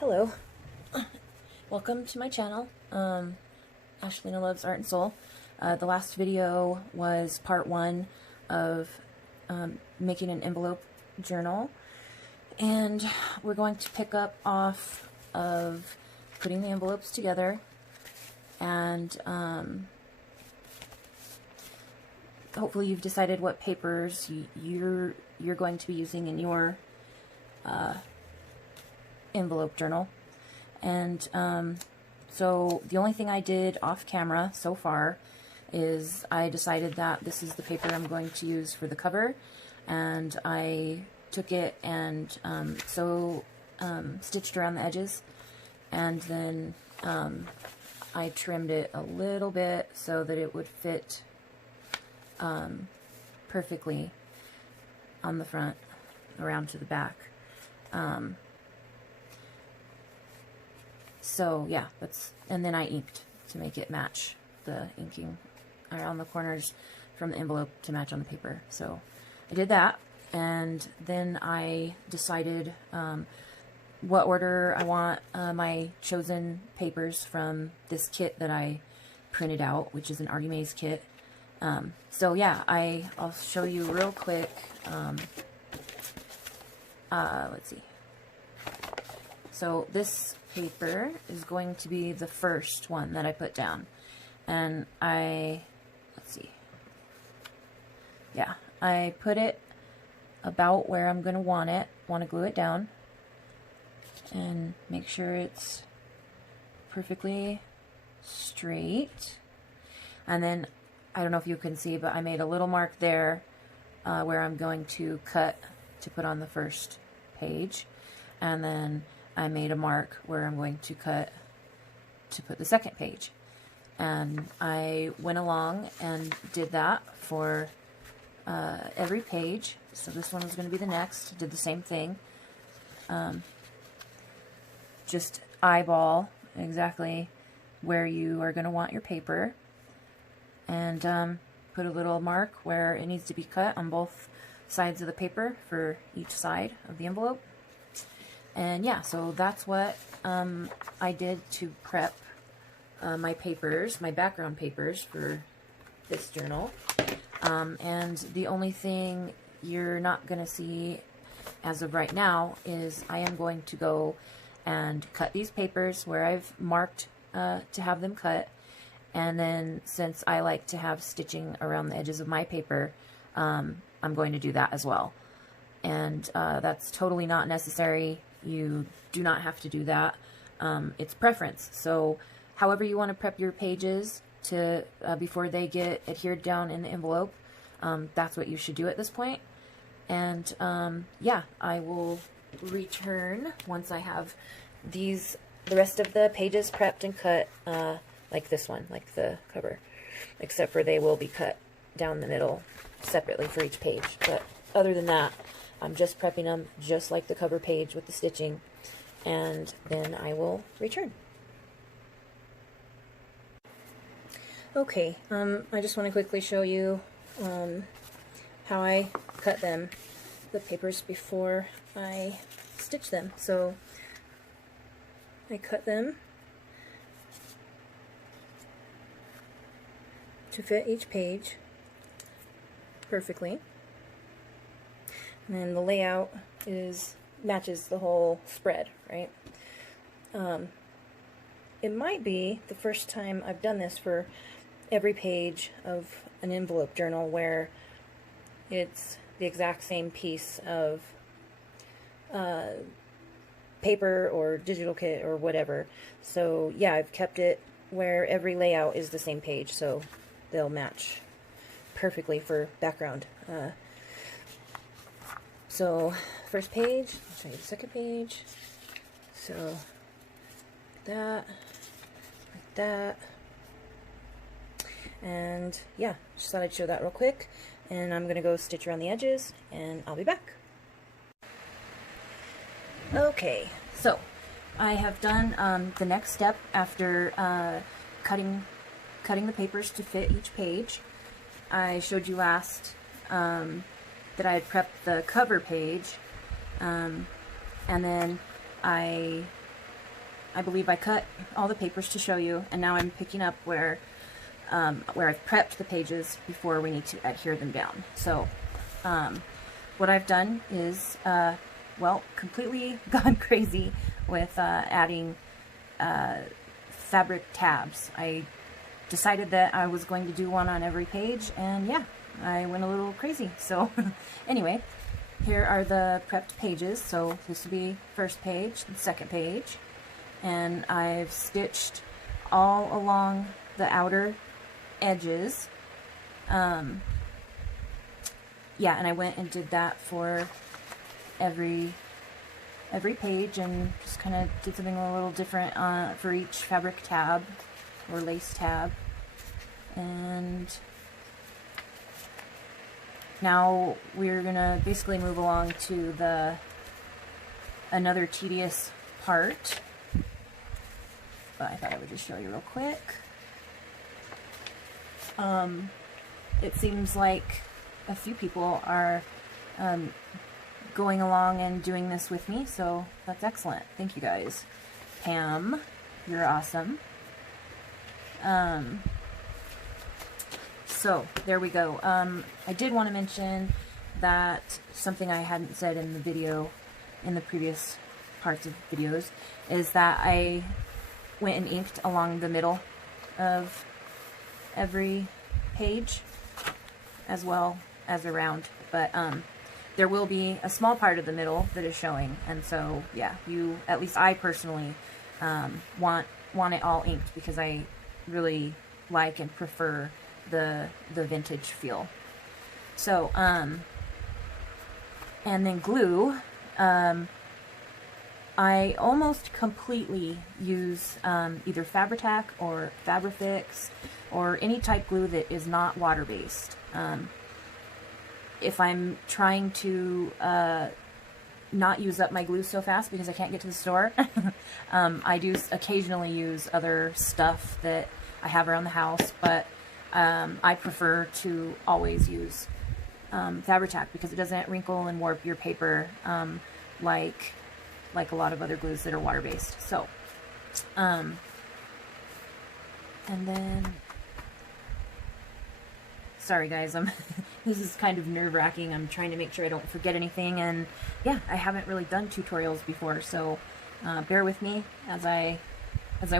Hello, welcome to my channel. Ashlina Loves Art and Soul. The last video was part one of making an envelope journal, and we're going to pick up off of putting the envelopes together, and hopefully you've decided what papers you're going to be using in your envelope journal. And so the only thing I did off camera so far is I decided that this is the paper I'm going to use for the cover, and I took it and stitched around the edges, and then I trimmed it a little bit so that it would fit perfectly on the front around to the back. So yeah, and then I inked to make it match the inking around the corners from the envelope to match on the paper. So I did that, and then I decided what order I want my chosen papers from this kit that I printed out, which is an Artie Mays kit. So yeah, I'll show you real quick. Let's see. So this paper is going to be the first one that I put down, and let's see. Yeah, I put it about where I'm going to want to glue it down and make sure it's perfectly straight. And then I don't know if you can see, but I made a little mark there where I'm going to cut to put on the first page, and then I made a mark where I'm going to cut to put the second page. And I went along and did that for every page. So this one was going to be the next. Did the same thing. Just eyeball exactly where you are going to want your paper, and put a little mark where it needs to be cut on both sides of the paper for each side of the envelope. And yeah, so that's what I did to prep my papers, my background papers for this journal. And the only thing you're not going to see as of right now is I am going to go and cut these papers where I've marked to have them cut. And then since I like to have stitching around the edges of my paper, I'm going to do that as well. And that's totally not necessary. You do not have to do that. It's preference. So however you want to prep your pages to before they get adhered down in the envelope, that's what you should do at this point. And yeah, I will return once I have the rest of the pages prepped and cut, like this one, like the cover, except for they will be cut down the middle separately for each page. But other than that, I'm just prepping them just like the cover page with the stitching, and then I will return. Okay, I just want to quickly show you how I cut the papers before I stitch them. So I cut them to fit each page perfectly. And then the layout matches the whole spread, right? It might be the first time I've done this for every page of an envelope journal where it's the exact same piece of paper or digital kit or whatever. So yeah, I've kept it where every layout is the same page, so they'll match perfectly for background. So first page, I'll show you the second page. So like that, and yeah, just thought I'd show that real quick. And I'm gonna go stitch around the edges, and I'll be back. Okay, so I have done the next step after cutting the papers to fit each page. I showed you last that I had prepped the cover page, and then I I believe I cut all the papers to show you, and now I'm picking up where I've prepped the pages before we need to adhere them down. So what I've done is, well, completely gone crazy with adding fabric tabs. I decided that I was going to do one on every page, and yeah, I went a little crazy. So anyway, here are the prepped pages. So this will be first page, the second page, and I've stitched all along the outer edges. Yeah, and I went and did that for every page, and just kind of did something a little different for each fabric tab or lace tab. And now we're gonna basically move along to another tedious part, but I thought I would just show you real quick. It seems like a few people are going along and doing this with me, so that's excellent. Thank you guys. Pam, you're awesome. So there we go. I did want to mention that something I hadn't said in the video, in the previous parts of videos, is that I went and inked along the middle of every page as well as around, but there will be a small part of the middle that is showing, and so yeah, at least I personally want it all inked, because I really like and prefer the vintage feel. So and then glue, I almost completely use either Fabri-Tac or Fabri-Fix or any type glue that is not water-based. If I'm trying to not use up my glue so fast because I can't get to the store, I do occasionally use other stuff that I have around the house, but I prefer to always use Fabri-Tac because it doesn't wrinkle and warp your paper like a lot of other glues that are water-based. So, and then, sorry guys, this is kind of nerve-wracking. I'm trying to make sure I don't forget anything, and yeah, I haven't really done tutorials before, so bear with me as I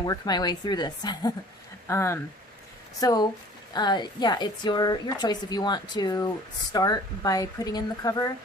work my way through this. Yeah, it's your choice if you want to start by putting in the cover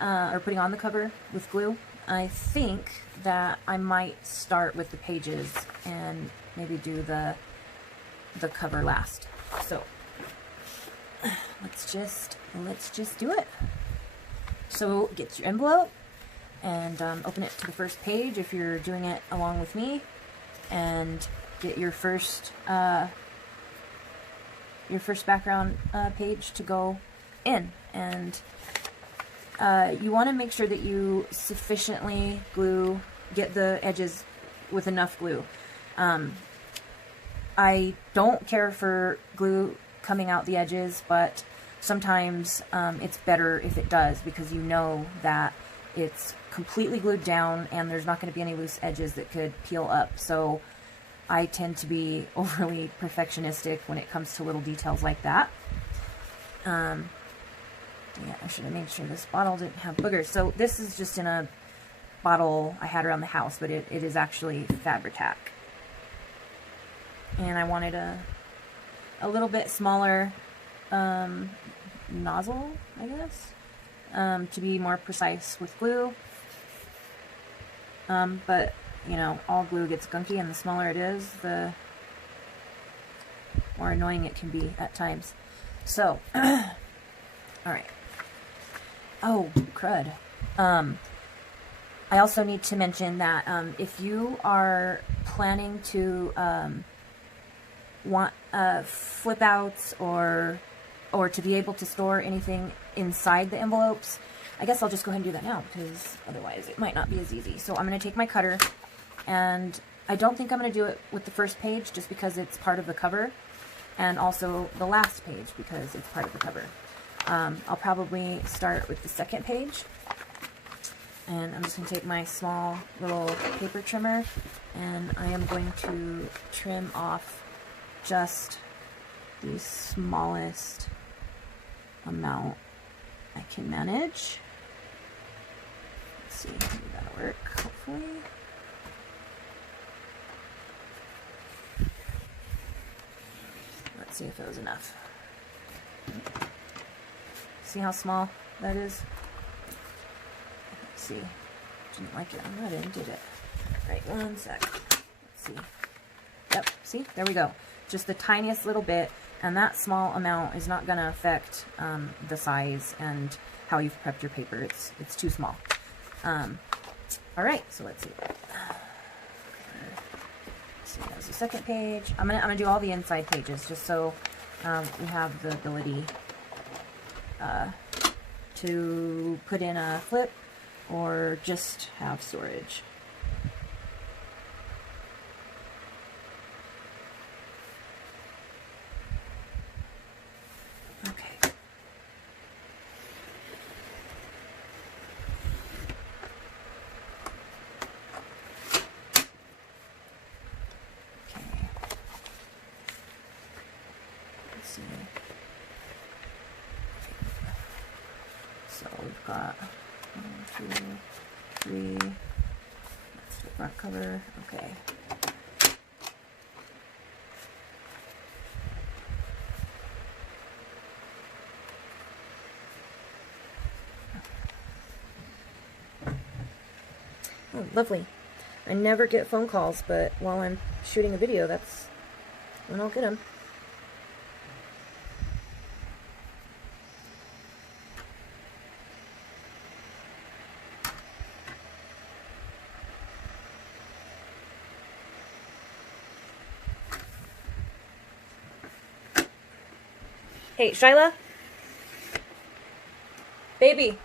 or putting on the cover with glue. I think that I might start with the pages and maybe do the cover last. So let's just do it. So get your envelope and open it to the first page if you're doing it along with me, and get your first background page to go in. And you want to make sure that you sufficiently get the edges with enough glue. I don't care for glue coming out the edges, but sometimes it's better if it does, because you know that it's completely glued down and there's not going to be any loose edges that could peel up. So I tend to be overly perfectionistic when it comes to little details like that. Yeah, I should have made sure this bottle didn't have boogers. So this is just in a bottle I had around the house, but it is actually Fabri-Tac. And I wanted a little bit smaller nozzle, I guess, to be more precise with glue. But, you know, all glue gets gunky, and the smaller it is, the more annoying it can be at times. So, alright. Oh, crud. I also need to mention that if you are planning to want flip outs or to be able to store anything inside the envelopes, I guess I'll just go ahead and do that now, because otherwise it might not be as easy. So I'm going to take my cutter, and I don't think I'm going to do it with the first page just because it's part of the cover, and also the last page because it's part of the cover. I'll probably start with the second page, And I'm just going to take my small little paper trimmer, and I am going to trim off just the smallest amount I can manage. Let's see, maybe that'll work, hopefully. Let's see if it was enough. See how small that is? Let's see. Didn't like it on that end, did it? Right, one sec. Let's see. Yep, see? There we go. Just the tiniest little bit, and that small amount is not going to affect the size and how you've prepped your paper. It's too small. All right, so let's see. See, that was the second page. I'm gonna do all the inside pages just so we have the ability to put in a flip or just have storage. Okay. So we've got 1, 2, 3. That's the front cover. Okay. Oh, lovely. I never get phone calls, but while I'm shooting a video, that's when I'll get them. Hey, Shyla? Baby!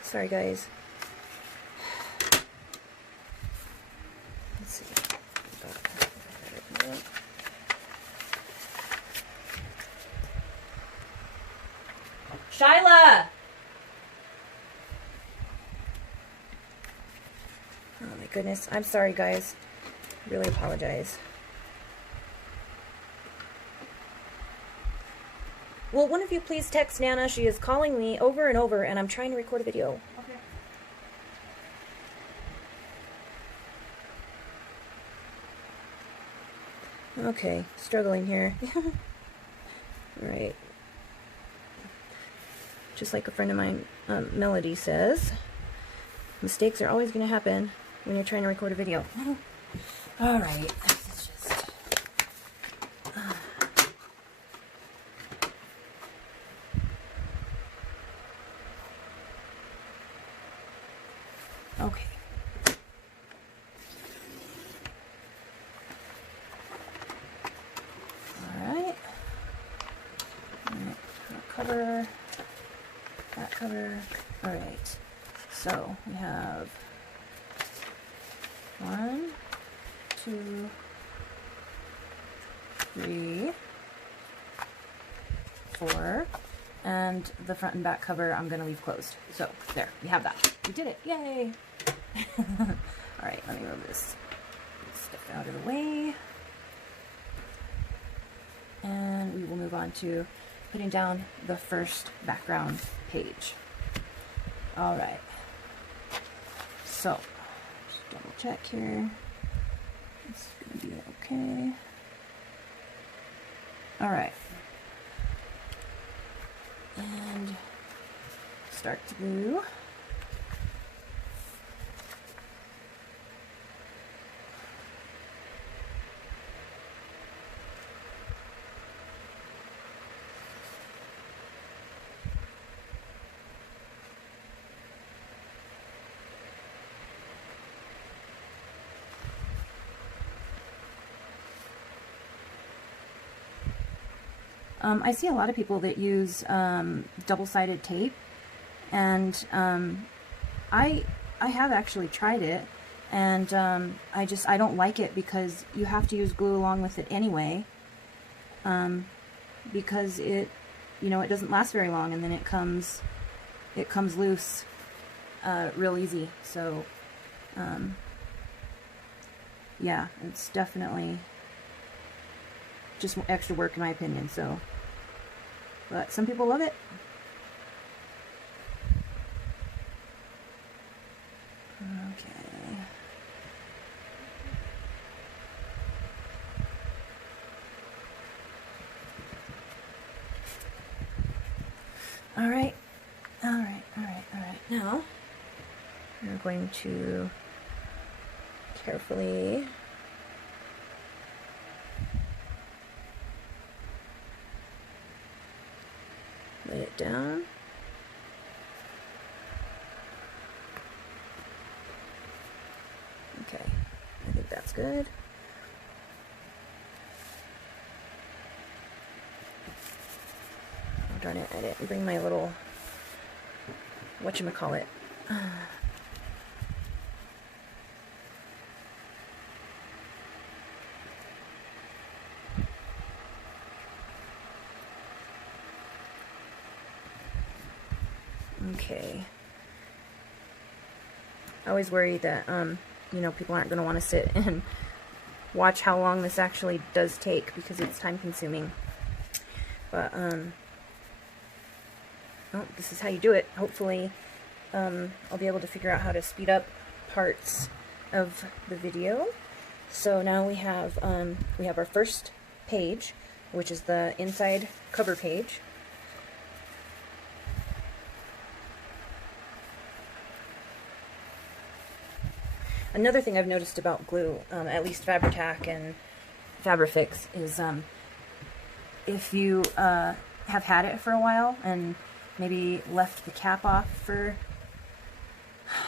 Sorry, guys. Let's see. Shyla! Oh my goodness. I'm sorry, guys. Really apologize. Will one of you please text Nana? She is calling me over and over, and I'm trying to record a video. Okay. Okay, struggling here. Alright. Just like a friend of mine, Melody, says, mistakes are always going to happen when you're trying to record a video. Alright. Okay. Alright. Cover. That cover. Alright. So we have 1, 2, 3, 4. And the front and back cover I'm going to leave closed. So, there. We have that. We did it. Yay! Alright, let me move this stuff out of the way. And we will move on to putting down the first background page. Alright. So, just double check here. It's going to be okay. Alright. And start to glue. I see a lot of people that use double-sided tape, and I have actually tried it, and I don't like it because you have to use glue along with it anyway, because it doesn't last very long, and then it comes loose real easy. So yeah, it's definitely just extra work in my opinion. So, but some people love it. Okay. All right. Now we're going to carefully let it down. Okay, I think that's good. Oh, darn it, I didn't bring my little whatchamacallit. Okay. I always worry that, you know, people aren't going to want to sit and watch how long this actually does take because it's time consuming. But, oh, this is how you do it. Hopefully, I'll be able to figure out how to speed up parts of the video. So now we have our first page, which is the inside cover page. Another thing I've noticed about glue, at least Fabri-Tac and Fabrifix, is if you have had it for a while and maybe left the cap off for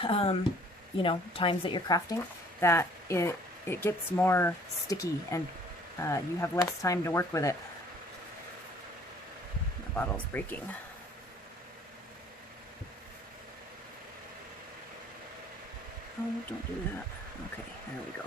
you know, times that you're crafting, that it gets more sticky and you have less time to work with it. The bottle's breaking. Oh, don't do that. Okay, there we go.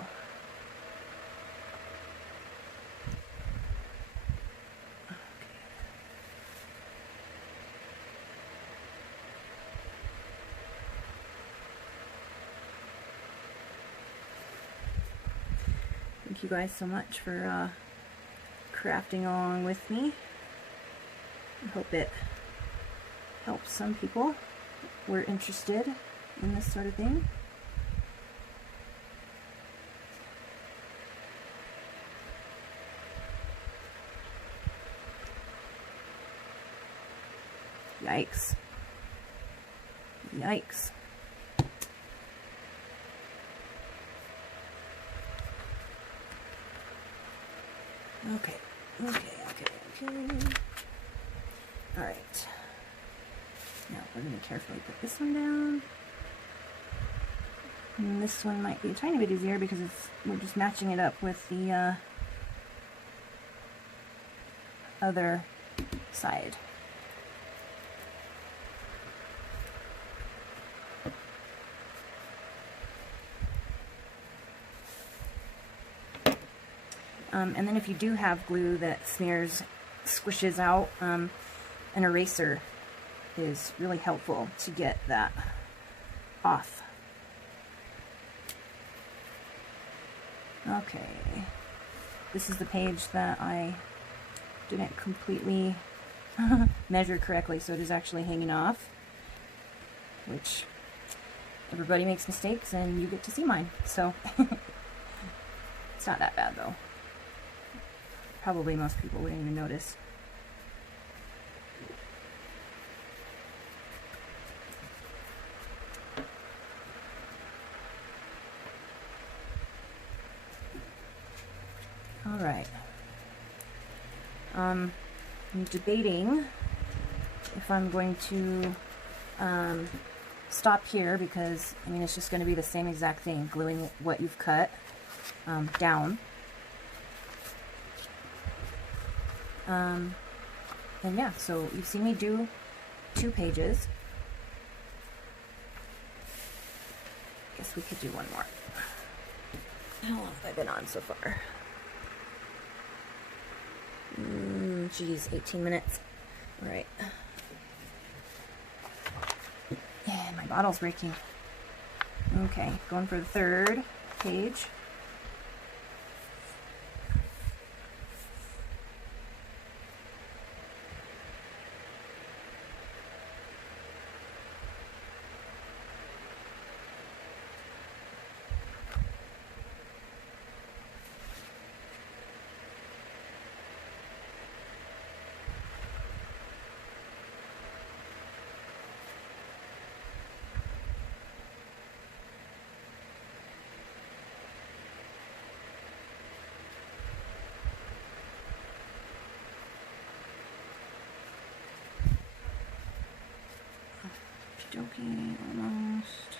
Thank you guys so much for crafting along with me. I hope it helps some people who are interested in this sort of thing. Yikes. Yikes. Okay. Alright. Now we're going to carefully put this one down. And this one might be a tiny bit easier because we're just matching it up with the other side. And then if you do have glue that squishes out, an eraser is really helpful to get that off. Okay, this is the page that I didn't completely measure correctly, so it is actually hanging off, which everybody makes mistakes and you get to see mine, so it's not that bad though. Probably most people wouldn't even notice. All right. I'm debating if I'm going to stop here because, I mean, it's just going to be the same exact thing, gluing what you've cut down. And yeah, so you've seen me do 2 pages. Guess we could do one more. How long have I been on so far? Geez, 18 minutes. All right. Yeah, my my bottle's breaking. Okay, going for the third page. Joking, almost.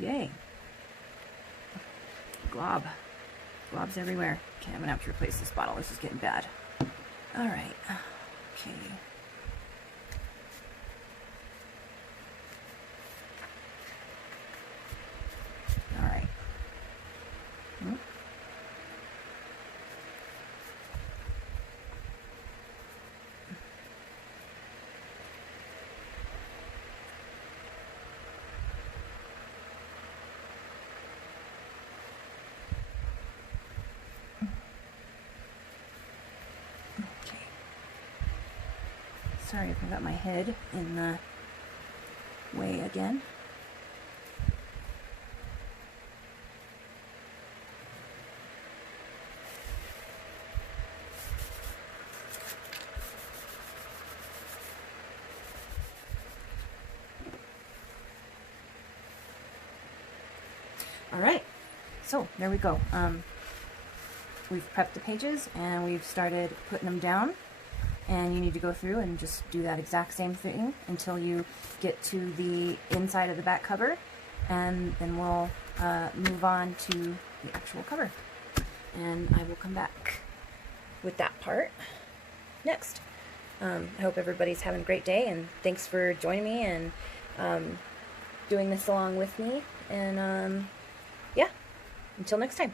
Yay. Glob. Globs everywhere. Okay, I'm gonna have to replace this bottle. This is getting bad. Alright. Okay. Alright. Sorry if I got my head in the way again. All right, so there we go. We've prepped the pages and we've started putting them down. And you need to go through and just do that exact same thing until you get to the inside of the back cover, and then we'll move on to the actual cover. And I will come back with that part next. I hope everybody's having a great day, and thanks for joining me and doing this along with me. And yeah, until next time.